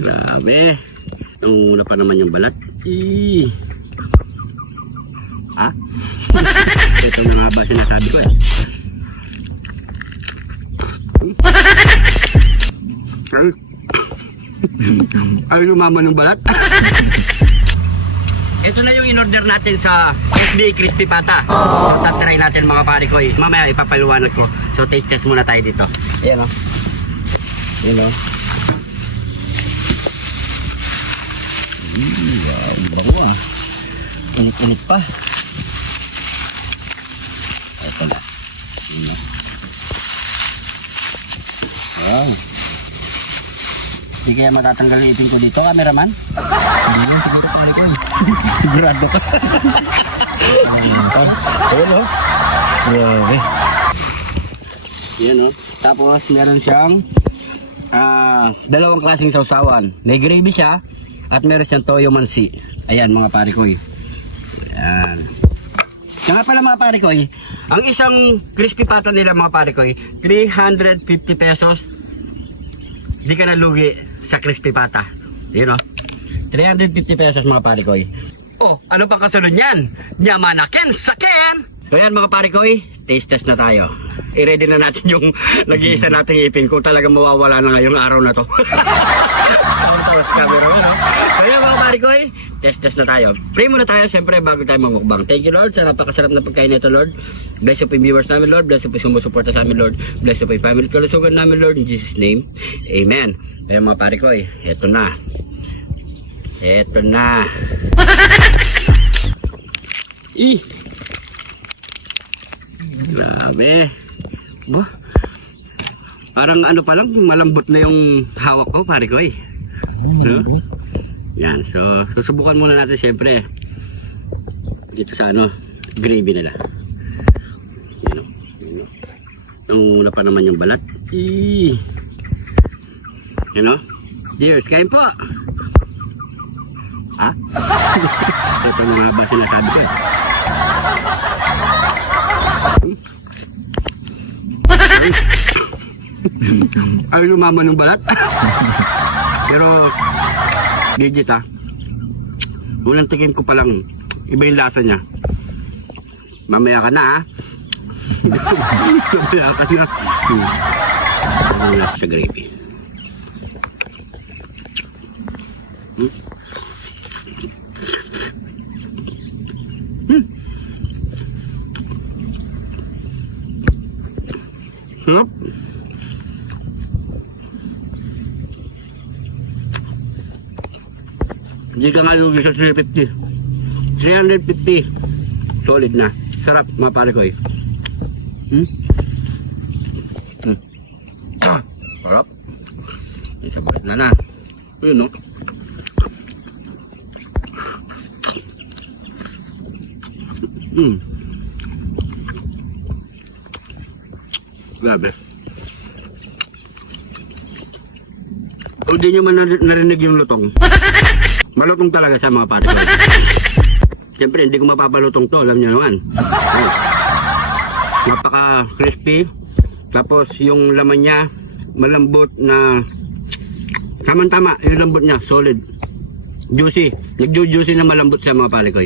Grabe. Itong una pa naman yung balat. Ha? Ito na nga ba sinasabi ko eh. Ay, lumaman ng balat. Ito na yung in-order natin sa SB Crispy Pata. So, tatry natin mga pare ko eh. Mamaya ipapaliwanag ko. So, taste test muna tayo dito. Ayan o. Ayan o. Wow, bago ah. Init-init pa. Ito na. Wow. Hindi kaya matatanggal yung ipin ko dito, cameraman? Sigurado ka. Ayan o. Grabe. Ayan o. Tapos meron siyang dalawang klaseng sausawan. May gravy siya at meron siyang toyo mansi. Ayan mga pare ko eh. Ayan. Kaya pala mga pare ko eh, ang isang crispy pata nila mga pare ko eh, 350 pesos. Di ka na lugi sa crispy pata. Yun o. 350 pesos mga pare ko eh. Oh, ano pang kasunod niyan? Nyamanaken saken! So yan mga pare ko eh, taste test na tayo. I-ready na natin yung nag-iisa nating ipin kung talagang mawawala na ngayong araw na to. Camera mo, no? So yan mga pare ko eh, test test na tayo. Pray muna tayo siyempre bago tayo mamukbang. Thank you Lord sa napakasarap na pagkain nito Lord. Bless you po yung viewers namin Lord. Bless you po yung sumusuporta sa amin Lord. Bless you po yung family kalusugan namin Lord. In Jesus name, Amen. Kaya mga pare ko eh, eto na. Eto na. Grabe. Parang ano pa lang, malambot na yung hawak ko pare ko eh. No? Yan, so susubukan muna natin siyempre dito sa ano, gravy nila. Yan o. Itong una pa naman yung balat. Yan o. Cheers, kain po. Ha? Ito na nga ba sinasabi ko eh. Ay, lumaman ng balat. Pero legit ha. Unang tikim ko pa lang, iba yung lasa niya. Mamaya ka na ha. Mamaya ka na. Ang lasa sa gravy. Sarap. Hindi ka nga lugi sa 350. 350. Solid na. Sarap mga pare ko eh. Sarap. Isabalit na na. Ayun no. Grabe. Kung di nyo man narinig yung lutong, malutong talaga sa mga pare ko. Siyempre hindi ko mapapalutong to, alam nyo naman. Napaka crispy. Tapos yung laman niya malambot na tama-tama, yung lambot niya solid, juicy. Nagju-juicy na malambot sa mga pare ko.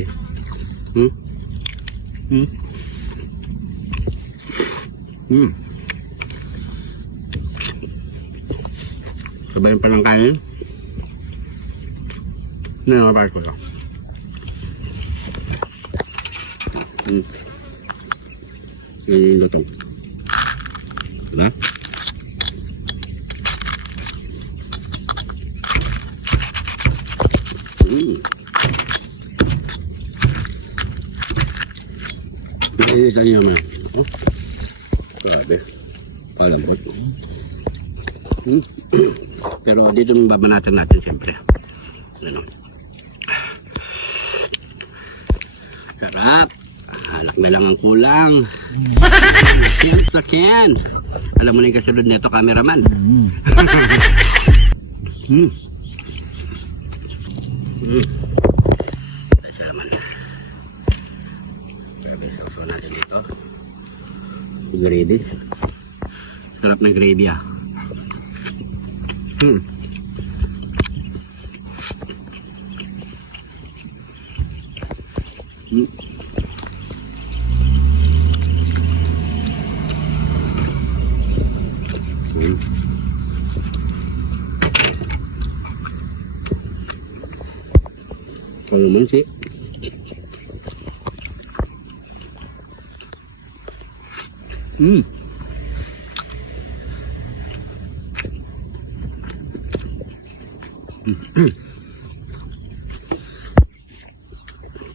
Sabayin pa ng kanin. Nanapart ko lang. Yan yung lutong. Diba? Nakikita niyo naman. Oh, grabe. Kalambot. Pero dito nung babanatan natin siyempre. Ano? Sarap. Anak na lang ang kulang. Yan sa Ken. Alam mo na yung kasunod nito, cameraman. Ito naman. Grabe, sauso natin dito. Gravy. Sarap na gravy ah. Hmm. Hmm. Kalau naman sih. Hmm.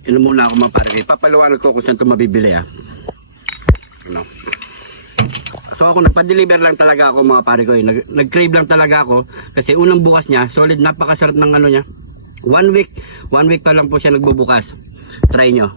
Inom muna ako mga pare. Papaliwanag ko kung saan ito mabibili ha. Ano? So ako nagpa-deliver lang talaga ako mga pare ko. Nag-crave lang talaga ako. Kasi unang bukas niya, solid, napakasarap ng ano niya. 1 week pa lang po siya nagbubukas. Try nyo.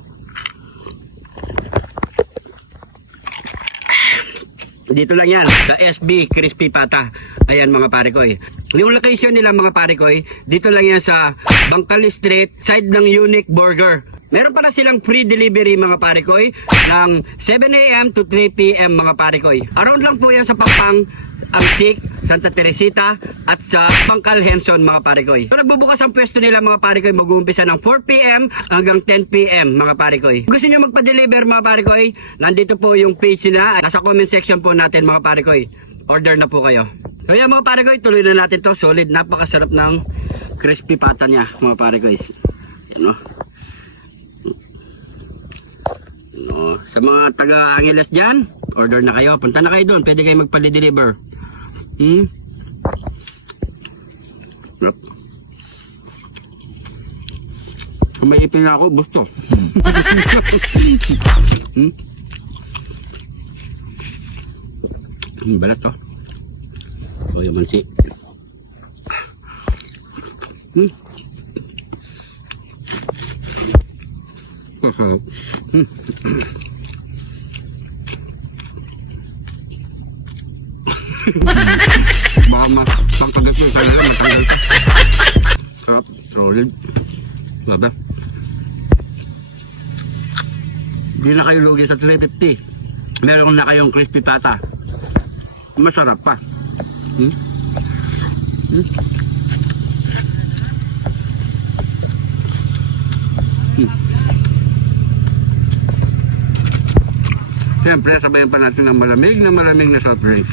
Dito lang yan, sa SB Crispy Pata. Ayan mga pare ko eh. Yung location nila mga pare ko eh, dito lang yan sa Bangkal Street, side ng Unique Burger. Meron pa na silang free delivery mga pare ko eh, ng 7 AM to 3 PM mga pare ko eh. Around lang po yan sa Pampang, Amsik, Santa Teresita at sa Bangkal Henson mga pare ko eh. So nagbubukas ang pwesto nila mga pare ko eh, mag-uumpisa ng 4 PM hanggang 10 PM mga pare ko eh. Kung gusto nyo magpa-deliver mga pare ko eh, nandito po yung page nila, nasa comment section po natin mga pare ko eh. Order na po kayo. So yan mga pare ko eh, tuloy na natin to. Solid, napakasarap ng crispy pata niya mga pare ko eh. Yan o. Sa mga taga Angeles dyan, order na kayo, punta na kayo doon, pwede kayo magpa-deliver. Yep. Kung may ipin na ako, gusto. Balat to. O yaman si. Mama, pangkagat ko sana lang, matanggal ko. Sarap, solid. Baba. Hindi na kayo lugi sa 350. Meron na kayong crispy pata. Masarap pa. Siyempre, sabayan pa natin ng malamig na soft drink.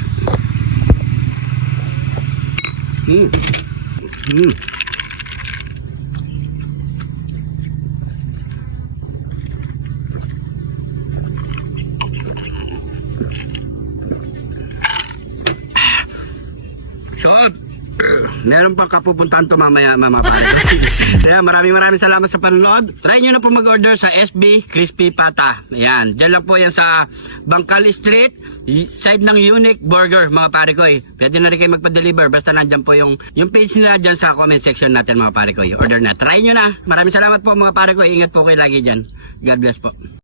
So, meron pang kapupuntahan to mamaya mga pare. Kaya maraming salamat sa panonood. Try nyo na po mag-order sa SB Crispy Pata. Ayan, dyan lang po yan sa Bangkal Street, side ng Unique Burger mga pare ko eh. Pwede na rin kayo magpa-deliver basta nandyan po yung page nila dyan sa comment section natin mga pare ko. Order na, try nyo na. Maraming salamat po mga pare ko. Ingat po kayo lagi dyan. God bless po.